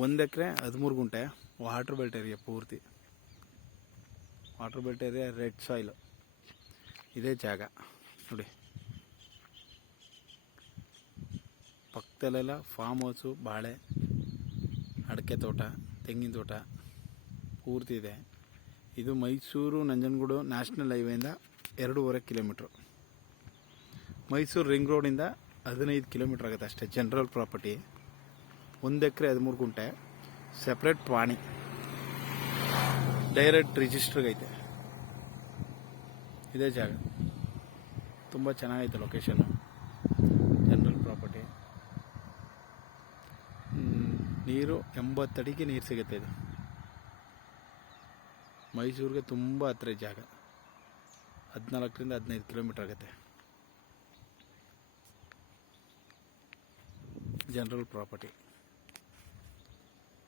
1 ಎಕರೆ 13 ಗುಂಟೆ water belt area ಪೂರ್ತಿ. Water belt area, red soil. ಇದೇ ಜಾಗ ನೋಡಿ. ಪಕ್ಕದಲ್ಲೆಲ್ಲ ಫಾರ್ಮ್ ಹೌಸು, ಬಾಳೆ, ಅಡಿಕೆ ತೋಟ, ತೆಂಗಿನ ತೋಟ ಪೂರ್ತಿ ಇದೆ. ಇದು ಮೈಸೂರು ನಂಜನಗೂಡು ನ್ಯಾಷನಲ್ ಹೈವೇಯಿಂದ 2.5 ಕಿಲೋಮೀಟ್ರು. ಮೈಸೂರು ರಿಂಗ್ ರೋಡಿಂದ 15 ಕಿಲೋಮೀಟ್ರ್ ಆಗುತ್ತೆ ಅಷ್ಟೇ. General property. 1 ಎಕರೆ 13 ಗುಂಟೆ, ಸೆಪ್ರೇಟ್ ಪಾಣಿ, ಡೈರೆಕ್ಟ್ ರಿಜಿಸ್ಟ್ರಿಗೈತೆ. ಇದೇ ಜಾಗ. ತುಂಬ ಚೆನ್ನಾಗೈತೆ ಲೊಕೇಶನ್ನು. General property. ನೀರು 80 ಅಡಿಗೆ ನೀರು ಸಿಗುತ್ತೆ. ಇದು ಮೈಸೂರಿಗೆ ತುಂಬ ಹತ್ತಿರ ಜಾಗ. 14ರಿಂದ 15 ಕಿಲೋಮೀಟ್ರ್ ಆಗುತ್ತೆ. General property.